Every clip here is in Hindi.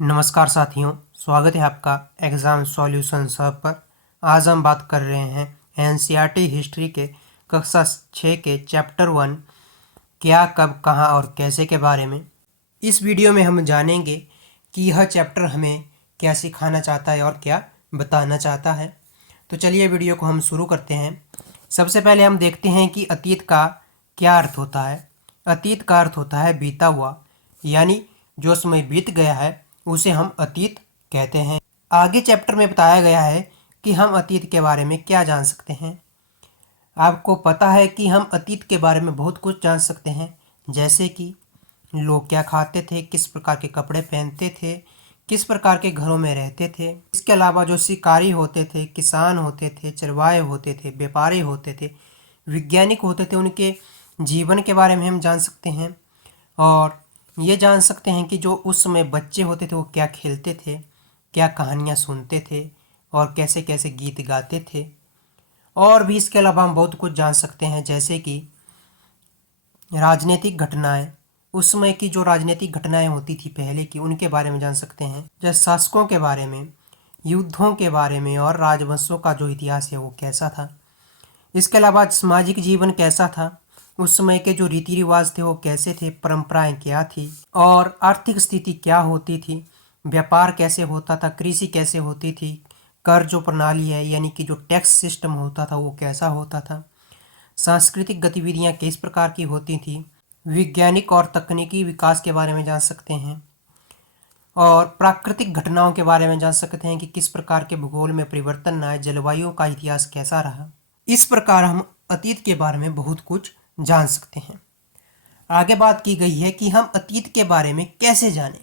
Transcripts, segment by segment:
नमस्कार साथियों, स्वागत है आपका एग्ज़ाम सॉल्यूशन सब पर। आज हम बात कर रहे हैं एनसीईआरटी हिस्ट्री के कक्षा 6 के चैप्टर 1 क्या, कब, कहाँ और कैसे के बारे में। इस वीडियो में हम जानेंगे कि यह चैप्टर हमें क्या सिखाना चाहता है और क्या बताना चाहता है। तो चलिए वीडियो को हम शुरू करते हैं। सबसे पहले हम देखते हैं कि अतीत का क्या अर्थ होता है। अतीत का अर्थ होता है बीता हुआ, यानी जो समय बीत गया है उसे हम अतीत कहते हैं। आगे चैप्टर में बताया गया है कि हम अतीत के बारे में क्या जान सकते हैं। आपको पता है कि हम अतीत के बारे में बहुत कुछ जान सकते हैं, जैसे कि लोग क्या खाते थे, किस प्रकार के कपड़े पहनते थे, किस प्रकार के घरों में रहते थे। इसके अलावा जो शिकारी होते थे, किसान होते थे, चरवाहे होते थे, व्यापारी होते थे, वैज्ञानिक होते थे, उनके जीवन के बारे में हम जान सकते हैं। और ये जान सकते हैं कि जो उस समय बच्चे होते थे वो क्या खेलते थे, क्या कहानियाँ सुनते थे और कैसे कैसे गीत गाते थे। और भी इसके अलावा हम बहुत कुछ जान सकते हैं, जैसे कि राजनीतिक घटनाएं, उस समय की जो राजनीतिक घटनाएं होती थी पहले की, उनके बारे में जान सकते हैं। जैसे शासकों के बारे में, युद्धों के बारे में और राजवंशों का जो इतिहास है वो कैसा था। इसके अलावा सामाजिक जीवन कैसा था, उस समय के जो रीति रिवाज थे वो कैसे थे, परंपराएं क्या थी और आर्थिक स्थिति क्या होती थी, व्यापार कैसे होता था, कृषि कैसे होती थी, कर जो प्रणाली है यानी कि जो टैक्स सिस्टम होता था वो कैसा होता था, सांस्कृतिक गतिविधियां किस प्रकार की होती थी, वैज्ञानिक और तकनीकी विकास के बारे में जान सकते हैं और प्राकृतिक घटनाओं के बारे में जान सकते हैं कि किस प्रकार के भूगोल में परिवर्तन आए, जलवायु का इतिहास कैसा रहा। इस प्रकार हम अतीत के बारे में बहुत कुछ जान सकते हैं। आगे बात की गई है कि हम अतीत के बारे में कैसे जानें।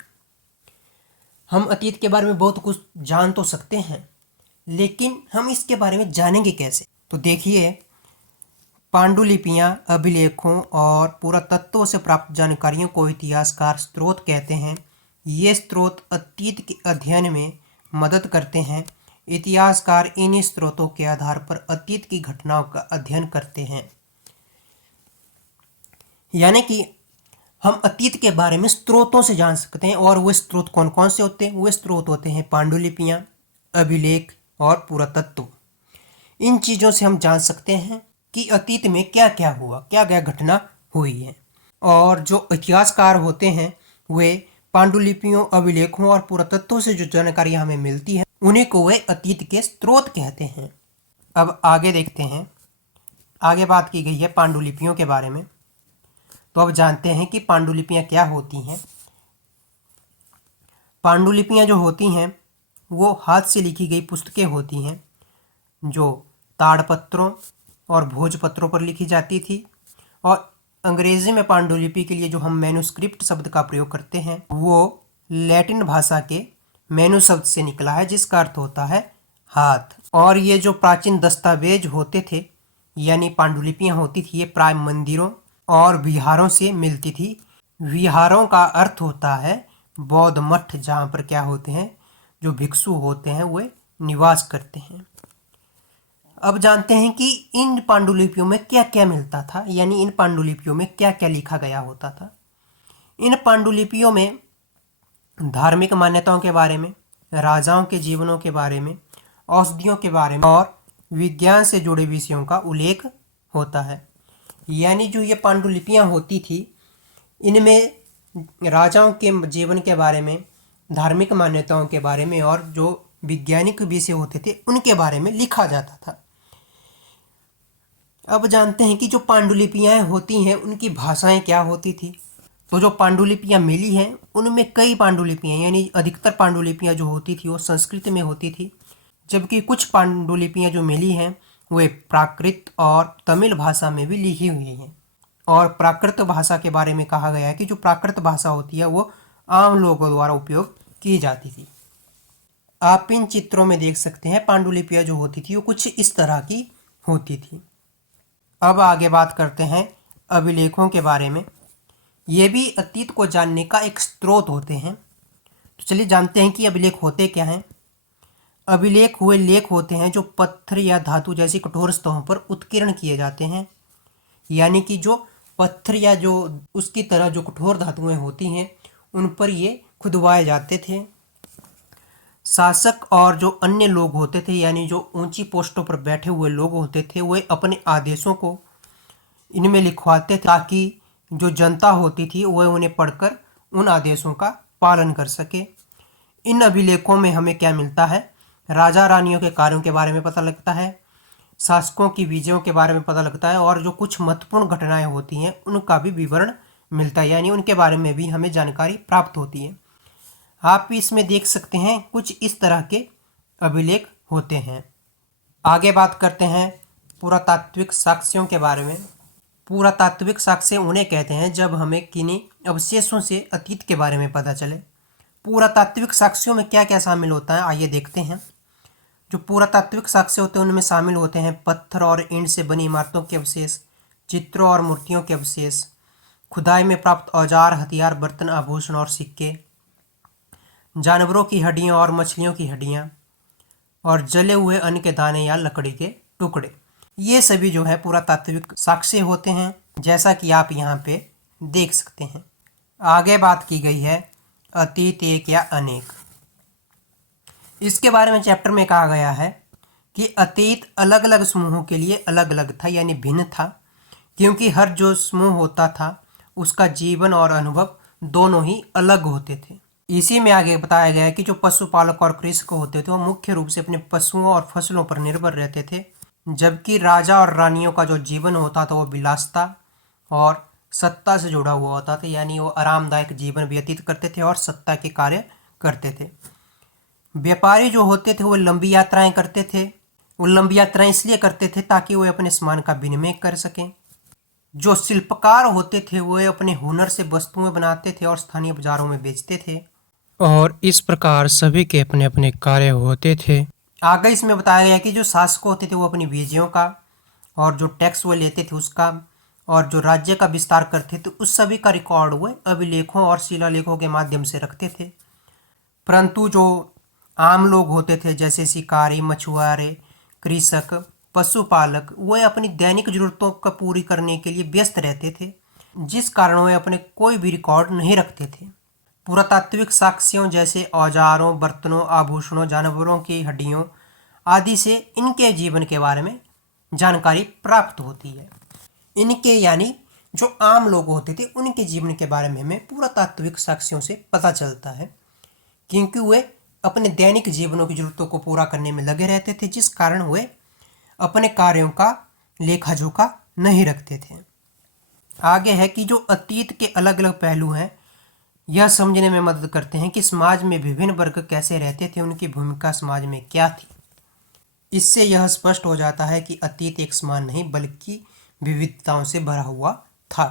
हम अतीत के बारे में बहुत कुछ जान तो सकते हैं, लेकिन हम इसके बारे में जानेंगे कैसे। तो देखिए, पांडुलिपियां, अभिलेखों और पुरातत्वों से प्राप्त जानकारियों को इतिहासकार स्रोत कहते हैं। ये स्रोत अतीत के अध्ययन में मदद करते हैं। इतिहासकार इन स्रोतों के आधार पर अतीत की घटनाओं का अध्ययन करते हैं। यानी कि हम अतीत के बारे में स्रोतों से जान सकते हैं। और वे स्रोत कौन कौन से होते हैं? वे स्रोत होते हैं पांडुलिपियां, अभिलेख और पुरातत्व। इन चीज़ों से हम जान सकते हैं कि अतीत में क्या क्या हुआ, क्या क्या घटना हुई है। और जो इतिहासकार होते हैं वे पांडुलिपियों, अभिलेखों और पुरातत्वों से जो जानकारी हमें मिलती है उन्हीं को वे अतीत के स्रोत कहते हैं। अब आगे देखते हैं। आगे बात की गई है पांडुलिपियों के बारे में। तो अब जानते हैं कि पांडुलिपियां क्या होती हैं। पांडुलिपियां जो होती हैं वो हाथ से लिखी गई पुस्तकें होती हैं, जो ताड़पत्रों और भोजपत्रों पर लिखी जाती थी। और अंग्रेजी में पांडुलिपि के लिए जो हम मैन्युस्क्रिप्ट शब्द का प्रयोग करते हैं वो लैटिन भाषा के मैन्यू शब्द से निकला है, जिसका अर्थ होता है हाथ। और ये जो प्राचीन दस्तावेज होते थे यानी पांडुलिपियां होती थी, ये प्राय मंदिरों और विहारों से मिलती थी। विहारों का अर्थ होता है बौद्ध मठ, जहाँ पर क्या होते हैं, जो भिक्षु होते हैं वे निवास करते हैं। अब जानते हैं कि इन पांडुलिपियों में क्या क्या मिलता था, यानी इन पांडुलिपियों में क्या क्या लिखा गया होता था। इन पांडुलिपियों में धार्मिक मान्यताओं के बारे में, राजाओं के जीवनों के बारे में, औषधियों के बारे में और विज्ञान से जुड़े विषयों का उल्लेख होता है। यानी जो ये पांडुलिपियां होती थी इनमें राजाओं के जीवन के बारे में, धार्मिक मान्यताओं के बारे में और जो वैज्ञानिक विषय होते थे उनके बारे में लिखा जाता था। अब जानते हैं कि जो पांडुलिपियां होती हैं उनकी भाषाएं क्या होती थी। तो जो पांडुलिपियां मिली हैं उनमें कई पांडुलिपियां यानी अधिकतर पांडुलिपियां जो होती थी वो संस्कृत में होती थी, जबकि कुछ पांडुलिपियां जो मिली हैं वे प्राकृत और तमिल भाषा में भी लिखी हुई हैं। और प्राकृत भाषा के बारे में कहा गया है कि जो प्राकृत भाषा होती है वो आम लोगों द्वारा उपयोग की जाती थी। आप इन चित्रों में देख सकते हैं पांडुलिपियां जो होती थी वो कुछ इस तरह की होती थी। अब आगे बात करते हैं अभिलेखों के बारे में। ये भी अतीत को जानने का एक स्रोत होते हैं। तो चलिए जानते हैं कि अभिलेख होते क्या हैं। अभिलेख हुए लेख होते हैं जो पत्थर या धातु जैसी कठोर सतहों पर उत्कीर्ण किए जाते हैं। यानी कि जो पत्थर या जो उसकी तरह जो कठोर धातुएं होती हैं उन पर ये खुदवाए जाते थे शासक और जो अन्य लोग होते थे, यानी जो ऊंची पोस्टों पर बैठे हुए लोग होते थे, वे अपने आदेशों को इनमें लिखवाते थे ताकि जो जनता होती थी वह उन्हें पढ़कर उन आदेशों का पालन कर सके। इन अभिलेखों में हमें क्या मिलता है? राजा रानियों के कार्यों के बारे में पता लगता है, शासकों की विजयों के बारे में पता लगता है, और जो कुछ महत्वपूर्ण घटनाएं होती हैं उनका भी विवरण मिलता है, यानी उनके बारे में भी हमें जानकारी प्राप्त होती है। आप इसमें देख सकते हैं कुछ इस तरह के अभिलेख होते हैं। आगे बात करते हैं पुरातात्विक साक्ष्यों के बारे में। पुरातात्विक साक्ष्य उन्हें कहते हैं जब हमें किन्हीं अवशेषों से अतीत के बारे में पता चले। पुरातात्विक साक्ष्यों में क्या क्या शामिल होता है, आइए देखते हैं। जो पुरातात्विक साक्ष्य होते हैं उनमें शामिल होते हैं पत्थर और ईंट से बनी इमारतों के अवशेष, चित्रों और मूर्तियों के अवशेष, खुदाई में प्राप्त औजार, हथियार, बर्तन, आभूषण और सिक्के, जानवरों की हड्डियां और मछलियों की हड्डियां, और जले हुए अन्न के दाने या लकड़ी के टुकड़े। ये सभी जो है पुरातात्विक साक्ष्य होते हैं, जैसा कि आप यहाँ पे देख सकते हैं। आगे बात की गई है अतीत एक या अनेक। इसके बारे में चैप्टर में कहा गया है कि अतीत अलग अलग समूहों के लिए अलग अलग था, यानी भिन्न था, क्योंकि हर जो समूह होता था उसका जीवन और अनुभव दोनों ही अलग होते थे। इसी में आगे बताया गया है कि जो पशुपालक और कृषक होते थे वो मुख्य रूप से अपने पशुओं और फसलों पर निर्भर रहते थे, जबकि राजा और रानियों का जो जीवन होता था वो विलासिता और सत्ता से जुड़ा हुआ होता था, यानी वो आरामदायक जीवन व्यतीत करते थे और सत्ता के कार्य करते थे। व्यापारी जो होते थे वो लंबी यात्राएं करते थे। वो लंबी यात्राएं इसलिए करते थे ताकि वो अपने सामान का विनिमय कर सकें। जो शिल्पकार होते थे वो अपने हुनर से वस्तुएं बनाते थे और स्थानीय बाजारों में बेचते थे, और इस प्रकार सभी के अपने अपने कार्य होते थे। आगे इसमें बताया गया कि जो शासक होते थे वो अपनी विजयों का और जो टैक्स वो लेते थे उसका और जो राज्य का विस्तार करते थे उस सभी का रिकॉर्ड हुए अभिलेखों और शिलालेखों के माध्यम से रखते थे। परंतु जो आम लोग होते थे जैसे शिकारी, मछुआरे, कृषक, पशुपालक, वे अपनी दैनिक जरूरतों को पूरी करने के लिए व्यस्त रहते थे, जिस कारण वे अपने कोई भी रिकॉर्ड नहीं रखते थे। पुरातात्विक साक्ष्यों जैसे औजारों, बर्तनों, आभूषणों, जानवरों की हड्डियों आदि से इनके जीवन के बारे में जानकारी प्राप्त होती है। इनके यानी जो आम लोग होते थे उनके जीवन के बारे में हमें पुरातात्विक साक्ष्यों से पता चलता है, क्योंकि वे अपने दैनिक जीवनों की जरूरतों को पूरा करने में लगे रहते थे, जिस कारण वे अपने कार्यों का लेखा जोखा नहीं रखते थे। आगे है कि जो अतीत के अलग अलग पहलू हैं यह समझने में मदद करते हैं कि समाज में विभिन्न वर्ग कैसे रहते थे, उनकी भूमिका समाज में क्या थी। इससे यह स्पष्ट हो जाता है कि अतीत एक समान नहीं बल्कि विविधताओं से भरा हुआ था।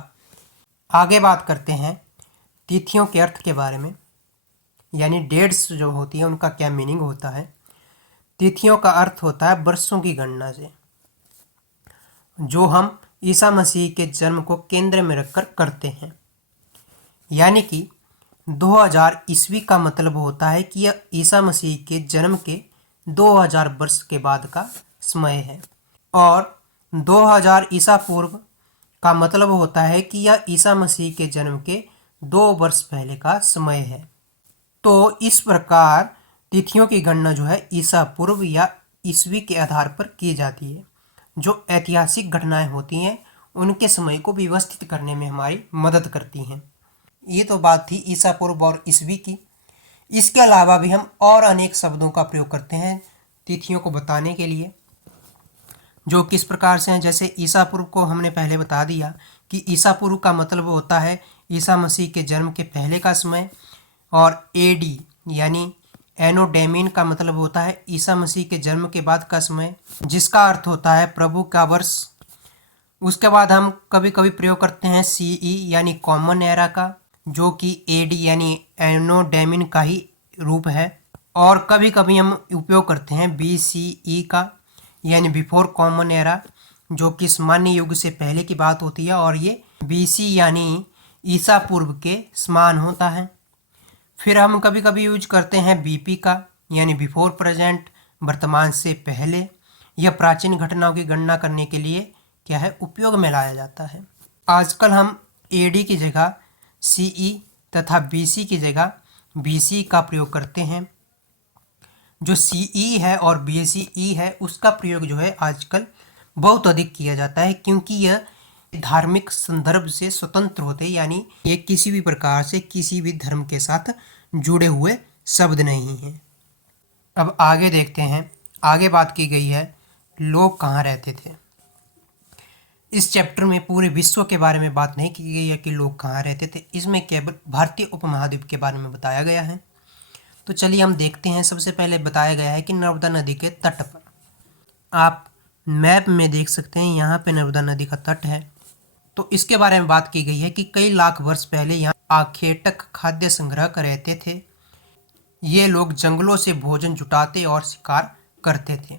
आगे बात करते हैं तिथियों के अर्थ के बारे में, यानी डेट्स जो होती है उनका क्या मीनिंग होता है। तिथियों का अर्थ होता है वर्षों की गणना से, जो हम ईसा मसीह के जन्म को केंद्र में रखकर करते हैं। यानी कि 2000 ईस्वी का मतलब होता है कि यह ईसा मसीह के जन्म के 2000 वर्ष के बाद का समय है, और 2000 ईसा पूर्व का मतलब होता है कि यह ईसा मसीह के जन्म के 2 वर्ष पहले का समय है। तो इस प्रकार तिथियों की गणना जो है ईसा पूर्व या ईस्वी के आधार पर की जाती है। जो ऐतिहासिक घटनाएं होती हैं उनके समय को व्यवस्थित करने में हमारी मदद करती हैं। ये तो बात थी ईसा पूर्व और ईस्वी की। इसके अलावा भी हम और अनेक शब्दों का प्रयोग करते हैं तिथियों को बताने के लिए, जो किस प्रकार से हैं। जैसे ईसा पूर्व को हमने पहले बता दिया कि ईसा पूर्व का मतलब होता है ईसा मसीह के जन्म के पहले का समय, और एडी यानी एनो डेमिन का मतलब होता है ईसा मसीह के जन्म के बाद का समय, जिसका अर्थ होता है प्रभु का वर्ष। उसके बाद हम कभी कभी प्रयोग करते हैं सीई यानी कॉमन एरा का, जो कि एडी यानी एनो डेमिन का ही रूप है, और कभी कभी हम उपयोग करते हैं बीसीई का यानी बिफोर कॉमन एरा, जो कि सामान्य युग से पहले की बात होती है, और ये बीसी यानी ईसा पूर्व के समान होता है। फिर हम कभी कभी यूज करते हैं बीपी का यानी बिफोर प्रेजेंट, वर्तमान से पहले। यह प्राचीन घटनाओं की गणना करने के लिए क्या है उपयोग में लाया जाता है। आजकल हम एडी की जगह सीई तथा बीसी की जगह बीसी का प्रयोग करते हैं। जो सीई है और बीएसई है उसका प्रयोग जो है आजकल बहुत अधिक किया जाता है, क्योंकि यह धार्मिक संदर्भ से स्वतंत्र होते हैं, यानी ये किसी भी प्रकार से किसी भी धर्म के साथ जुड़े हुए शब्द नहीं हैं। अब आगे देखते हैं। आगे बात की गई है लोग कहाँ रहते थे। इस चैप्टर में पूरे विश्व के बारे में बात नहीं की गई है कि लोग कहाँ रहते थे, इसमें केवल भारतीय उपमहाद्वीप के बारे में बताया गया है। तो चलिए हम देखते हैं। सबसे पहले बताया गया है कि नर्मदा नदी के तट पर, आप मैप में देख सकते हैं यहाँ पे नर्मदा नदी का तट है। तो इसके बारे में बात की गई है कि कई लाख वर्ष पहले यहाँ आखेटक खाद्य संग्रह कर रहते थे। ये लोग जंगलों से भोजन जुटाते और शिकार करते थे।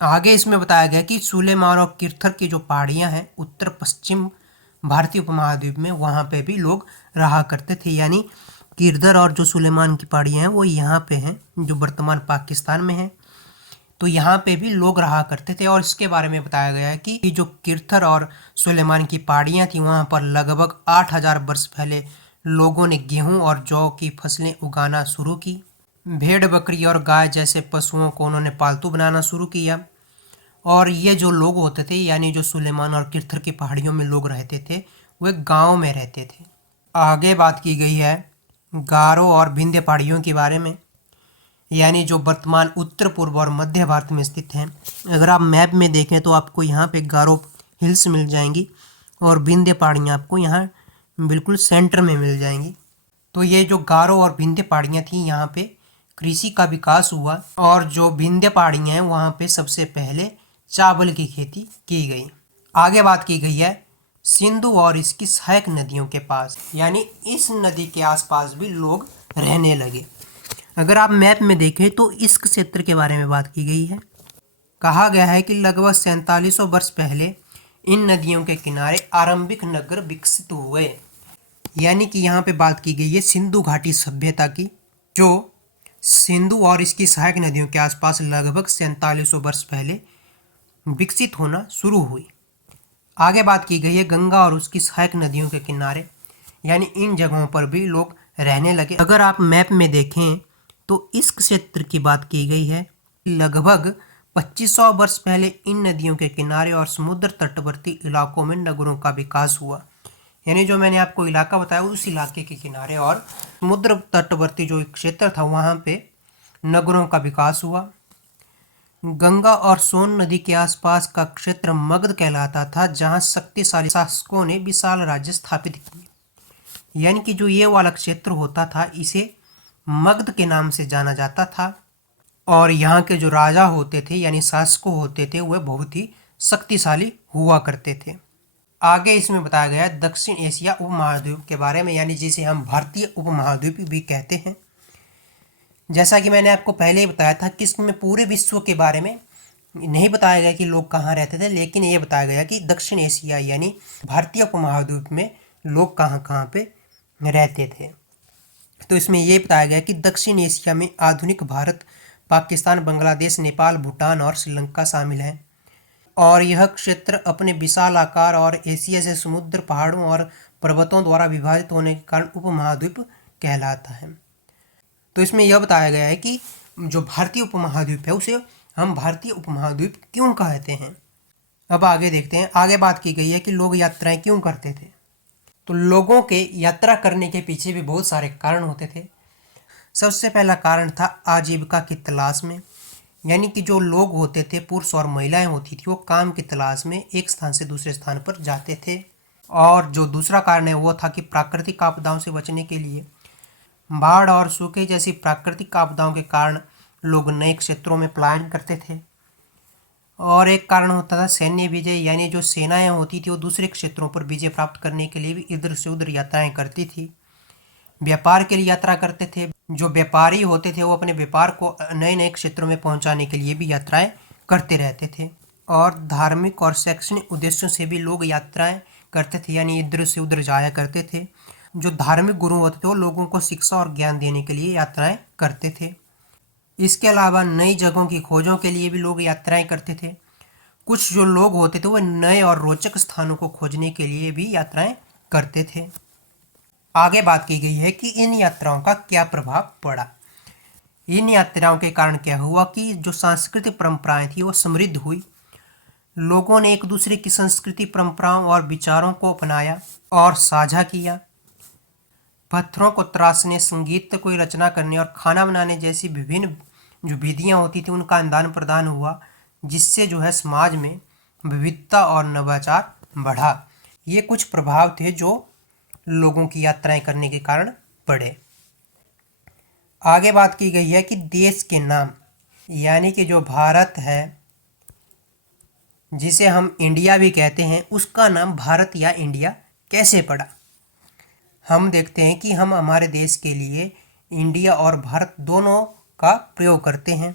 आगे इसमें बताया गया कि सुलेमान और किर्थर की जो पहाड़ियाँ हैं उत्तर पश्चिम भारतीय उपमहाद्वीप में, वहाँ पे भी लोग रहा करते थे। यानी किरदर और जो सुलेमान की पहाड़ियाँ हैं वो यहाँ पे हैं, जो वर्तमान पाकिस्तान में है। तो यहाँ पे भी लोग रहा करते थे। और इसके बारे में बताया गया है कि जो किर्थर और सुलेमान की पहाड़ियाँ थी वहाँ पर लगभग 8000 वर्ष पहले लोगों ने गेहूँ और जौ की फसलें उगाना शुरू की। भेड़ बकरी और गाय जैसे पशुओं को उन्होंने पालतू बनाना शुरू किया। और ये जो लोग होते थे, यानी जो सुलेमान और किर्थर की पहाड़ियों में लोग रहते थे, वे गांव में रहते थे। आगे बात की गई है गारो और विंध्य पहाड़ियों के बारे में, यानी जो वर्तमान उत्तर पूर्व और मध्य भारत में स्थित हैं। अगर आप मैप में देखें तो आपको यहाँ पे गारो हिल्स मिल जाएंगी और विंध्य पहाड़ियाँ आपको यहाँ बिल्कुल सेंटर में मिल जाएंगी। तो ये जो गारो और विंध्य पहाड़ियाँ थी, यहाँ पे कृषि का विकास हुआ। और जो विंध्य पहाड़ियाँ हैं वहाँ पे सबसे पहले चावल की खेती की गई। आगे बात की गई है सिंधु और इसकी सहायक नदियों के पास, यानी इस नदी के आसपास भी लोग रहने लगे। अगर आप मैप में देखें तो इस क्षेत्र के बारे में बात की गई है। कहा गया है कि लगभग 4700 वर्ष पहले इन नदियों के किनारे आरंभिक नगर विकसित हुए। यानी कि यहाँ पे बात की गई है सिंधु घाटी सभ्यता की, जो सिंधु और इसकी सहायक नदियों के आसपास लगभग 4700 वर्ष पहले विकसित होना शुरू हुई। आगे बात की गई है गंगा और उसकी सहायक नदियों के किनारे, यानी इन जगहों पर भी लोग रहने लगे। अगर आप मैप में देखें तो इस क्षेत्र की बात की गई है। लगभग 2500 वर्ष पहले इन नदियों के किनारे और समुद्र तटवर्ती इलाकों में नगरों का विकास हुआ। यानी जो मैंने आपको इलाका बताया उस इलाके के किनारे और समुद्र तटवर्ती जो क्षेत्र था वहाँ पे नगरों का विकास हुआ। गंगा और सोन नदी के आसपास का क्षेत्र मगध कहलाता था, जहाँ शक्तिशाली शासकों ने विशाल राज्य स्थापित किए। यानी कि जो ये वाला क्षेत्र होता था इसे मगध के नाम से जाना जाता था। और यहाँ के जो राजा होते थे यानी शासकों होते थे वह बहुत ही शक्तिशाली हुआ करते थे। आगे इसमें बताया गया है दक्षिण एशिया उपमहाद्वीप के बारे में, यानी जिसे हम भारतीय उपमहाद्वीप भी कहते हैं। जैसा कि मैंने आपको पहले ही बताया था कि इसमें पूरे विश्व के बारे में नहीं बताया गया कि लोग कहाँ रहते थे, लेकिन ये बताया गया कि दक्षिण एशिया यानी भारतीय उपमहाद्वीप में लोग कहाँ कहाँ पे रहते थे। तो इसमें ये बताया गया कि दक्षिण एशिया में आधुनिक भारत, पाकिस्तान, बांग्लादेश, नेपाल, भूटान और श्रीलंका शामिल हैं। और यह क्षेत्र अपने विशाल आकार और एशिया से समुद्र, पहाड़ों और पर्वतों द्वारा विभाजित होने के कारण उपमहाद्वीप कहलाता है। तो इसमें यह बताया गया है कि जो भारतीय उपमहाद्वीप है उसे हम भारतीय उपमहाद्वीप क्यों कहते हैं। अब आगे देखते हैं। आगे बात की गई है कि लोग यात्राएं क्यों करते थे। तो लोगों के यात्रा करने के पीछे भी बहुत सारे कारण होते थे। सबसे पहला कारण था आजीविका की तलाश में, यानी कि जो लोग होते थे, पुरुष और महिलाएं होती थी, वो काम की तलाश में एक स्थान से दूसरे स्थान पर जाते थे। और जो दूसरा कारण है वो था कि प्राकृतिक आपदाओं से बचने के लिए, बाढ़ और सूखे जैसी प्राकृतिक आपदाओं के कारण लोग नए क्षेत्रों में पलायन करते थे। और एक कारण होता था सैन्य विजय, यानी जो सेनाएं होती थी वो दूसरे क्षेत्रों पर विजय प्राप्त करने के लिए भी इधर से उधर यात्राएं करती थी। व्यापार के लिए यात्रा करते थे, जो व्यापारी होते थे वो अपने व्यापार को नए नए क्षेत्रों में पहुंचाने के लिए भी यात्राएं करते रहते थे। और धार्मिक और शैक्षणिक उद्देश्यों से भी लोग यात्राएं करते थे, यानी इधर से उधर जाया करते थे। जो धार्मिक गुरु होते थे वो लोगों को शिक्षा और ज्ञान देने के लिए यात्राएं करते थे। इसके अलावा नई जगहों की खोजों के लिए भी लोग यात्राएं करते थे। कुछ जो लोग होते थे वह नए और रोचक स्थानों को खोजने के लिए भी यात्राएं करते थे। आगे बात की गई है कि इन यात्राओं का क्या प्रभाव पड़ा। इन यात्राओं के कारण क्या हुआ कि जो सांस्कृतिक परंपराएं थी वो समृद्ध हुई। लोगों ने एक दूसरे की संस्कृति, परंपराओं और विचारों को अपनाया और साझा किया। पत्थरों को तराशने, संगीत को रचना करने और खाना बनाने जैसी विभिन्न जो विधियां होती थी उनका आदान प्रदान हुआ, जिससे जो है समाज में विविधता और नवाचार बढ़ा। ये कुछ प्रभाव थे जो लोगों की यात्राएं करने के कारण पड़े। आगे बात की गई है कि देश के नाम, यानी कि जो भारत है जिसे हम इंडिया भी कहते हैं, उसका नाम भारत या इंडिया कैसे पड़ा। हम देखते हैं कि हम हमारे देश के लिए इंडिया और भारत दोनों का प्रयोग करते हैं।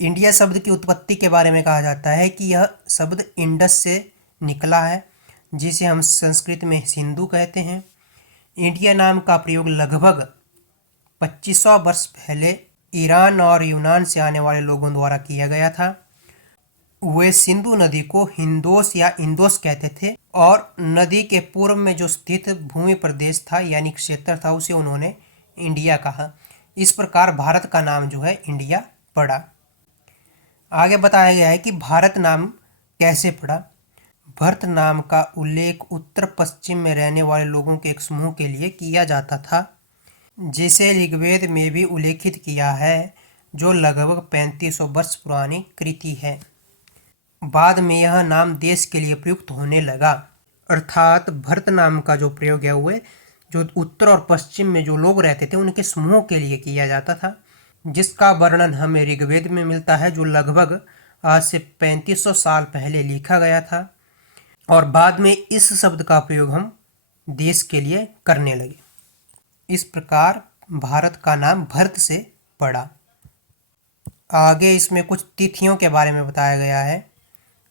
इंडिया शब्द की उत्पत्ति के बारे में कहा जाता है कि यह शब्द इंडस से निकला है, जिसे हम संस्कृत में सिंधु कहते हैं। इंडिया नाम का प्रयोग लगभग 2500 वर्ष पहले ईरान और यूनान से आने वाले लोगों द्वारा किया गया था। वे सिंधु नदी को हिंदोस या इंदोस कहते थे और नदी के पूर्व में जो स्थित भूमि प्रदेश था यानी क्षेत्र था उसे उन्होंने इंडिया कहा। इस प्रकार भारत का नाम जो है इंडिया पड़ा। आगे बताया गया है कि भारत नाम कैसे पड़ा। भरत नाम का उल्लेख उत्तर पश्चिम में रहने वाले लोगों के एक समूह के लिए किया जाता था, जिसे ऋग्वेद में भी उल्लेखित किया है, जो लगभग 3500 वर्ष पुरानी कृति है। बाद में यह नाम देश के लिए प्रयुक्त होने लगा, अर्थात भरत नाम का जो प्रयोग है वह जो उत्तर और पश्चिम में जो लोग रहते थे उनके समूह के लिए किया जाता था, जिसका वर्णन हमें ऋग्वेद में मिलता है, जो लगभग आज से 3500 साल पहले लिखा गया था। और बाद में इस शब्द का प्रयोग हम देश के लिए करने लगे। इस प्रकार भारत का नाम भरत से पड़ा। आगे इसमें कुछ तिथियों के बारे में बताया गया है,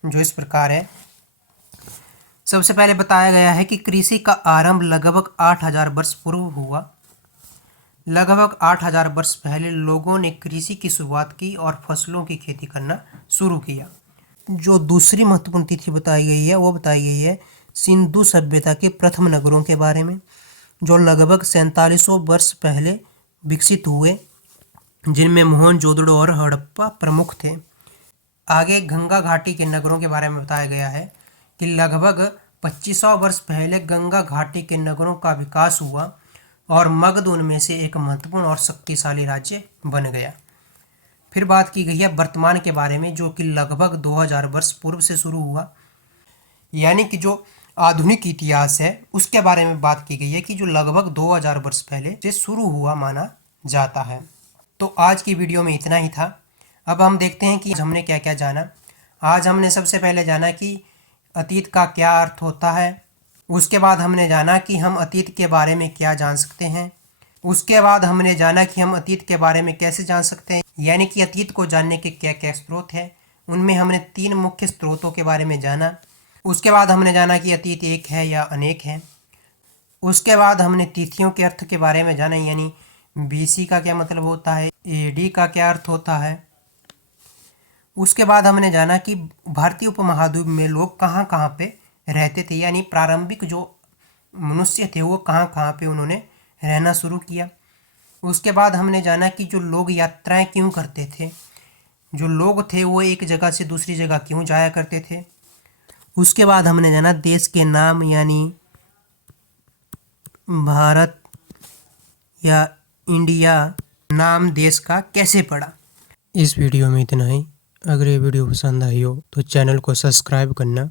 जो इस प्रकार है। सबसे पहले बताया गया है कि कृषि का आरंभ लगभग 8000 वर्ष पूर्व हुआ। लगभग 8000 वर्ष पहले लोगों ने कृषि की शुरुआत की और फसलों की खेती करना शुरू किया। जो दूसरी महत्वपूर्ण तिथि बताई गई है वो बताई गई है सिंधु सभ्यता के प्रथम नगरों के बारे में, जो लगभग 4700 वर्ष पहले विकसित हुए, जिनमें मोहनजोदड़ो और हड़प्पा प्रमुख थे। आगे गंगा घाटी के नगरों के बारे में बताया गया है कि लगभग 2500 वर्ष पहले गंगा घाटी के नगरों का विकास हुआ और मगध उनमें से एक महत्वपूर्ण और शक्तिशाली राज्य बन गया। फिर बात की गई है वर्तमान के बारे में, जो कि लगभग 2000 वर्ष पूर्व से शुरू हुआ, यानी कि जो आधुनिक इतिहास है उसके बारे में बात की गई है कि जो लगभग 2000 वर्ष पहले से शुरू हुआ माना जाता है। तो आज की वीडियो में इतना ही था। अब हम देखते हैं कि हमने क्या क्या जाना। आज हमने सबसे पहले जाना कि अतीत का क्या अर्थ होता है। उसके बाद हमने जाना कि हम अतीत के बारे में क्या जान सकते हैं। उसके बाद हमने जाना कि हम अतीत के बारे में कैसे जान सकते हैं, यानी कि अतीत को जानने के क्या क्या स्रोत हैं। उनमें हमने 3 मुख्य स्रोतों के बारे में जाना। उसके बाद हमने जाना कि अतीत एक है या अनेक है। उसके बाद हमने तिथियों के अर्थ के बारे में जाना, यानी BC का क्या मतलब होता है, AD का क्या अर्थ होता है। उसके बाद हमने जाना कि भारतीय उपमहाद्वीप में लोग कहाँ कहाँ पे रहते थे, यानी प्रारंभिक जो मनुष्य थे वो कहाँ कहाँ पे उन्होंने रहना शुरू किया। उसके बाद हमने जाना कि जो लोग यात्राएं क्यों करते थे, जो लोग थे वो एक जगह से दूसरी जगह क्यों जाया करते थे। उसके बाद हमने जाना देश के नाम, यानी भारत या इंडिया नाम देश का कैसे पड़ा। इस वीडियो में इतना ही। अगर ये वीडियो पसंद आई हो तो चैनल को सब्सक्राइब करना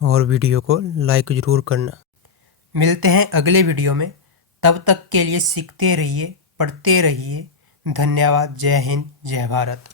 और वीडियो को लाइक ज़रूर करना। मिलते हैं अगले वीडियो में, तब तक के लिए सीखते रहिए, पढ़ते रहिए। धन्यवाद। जय हिंद, जय भारत।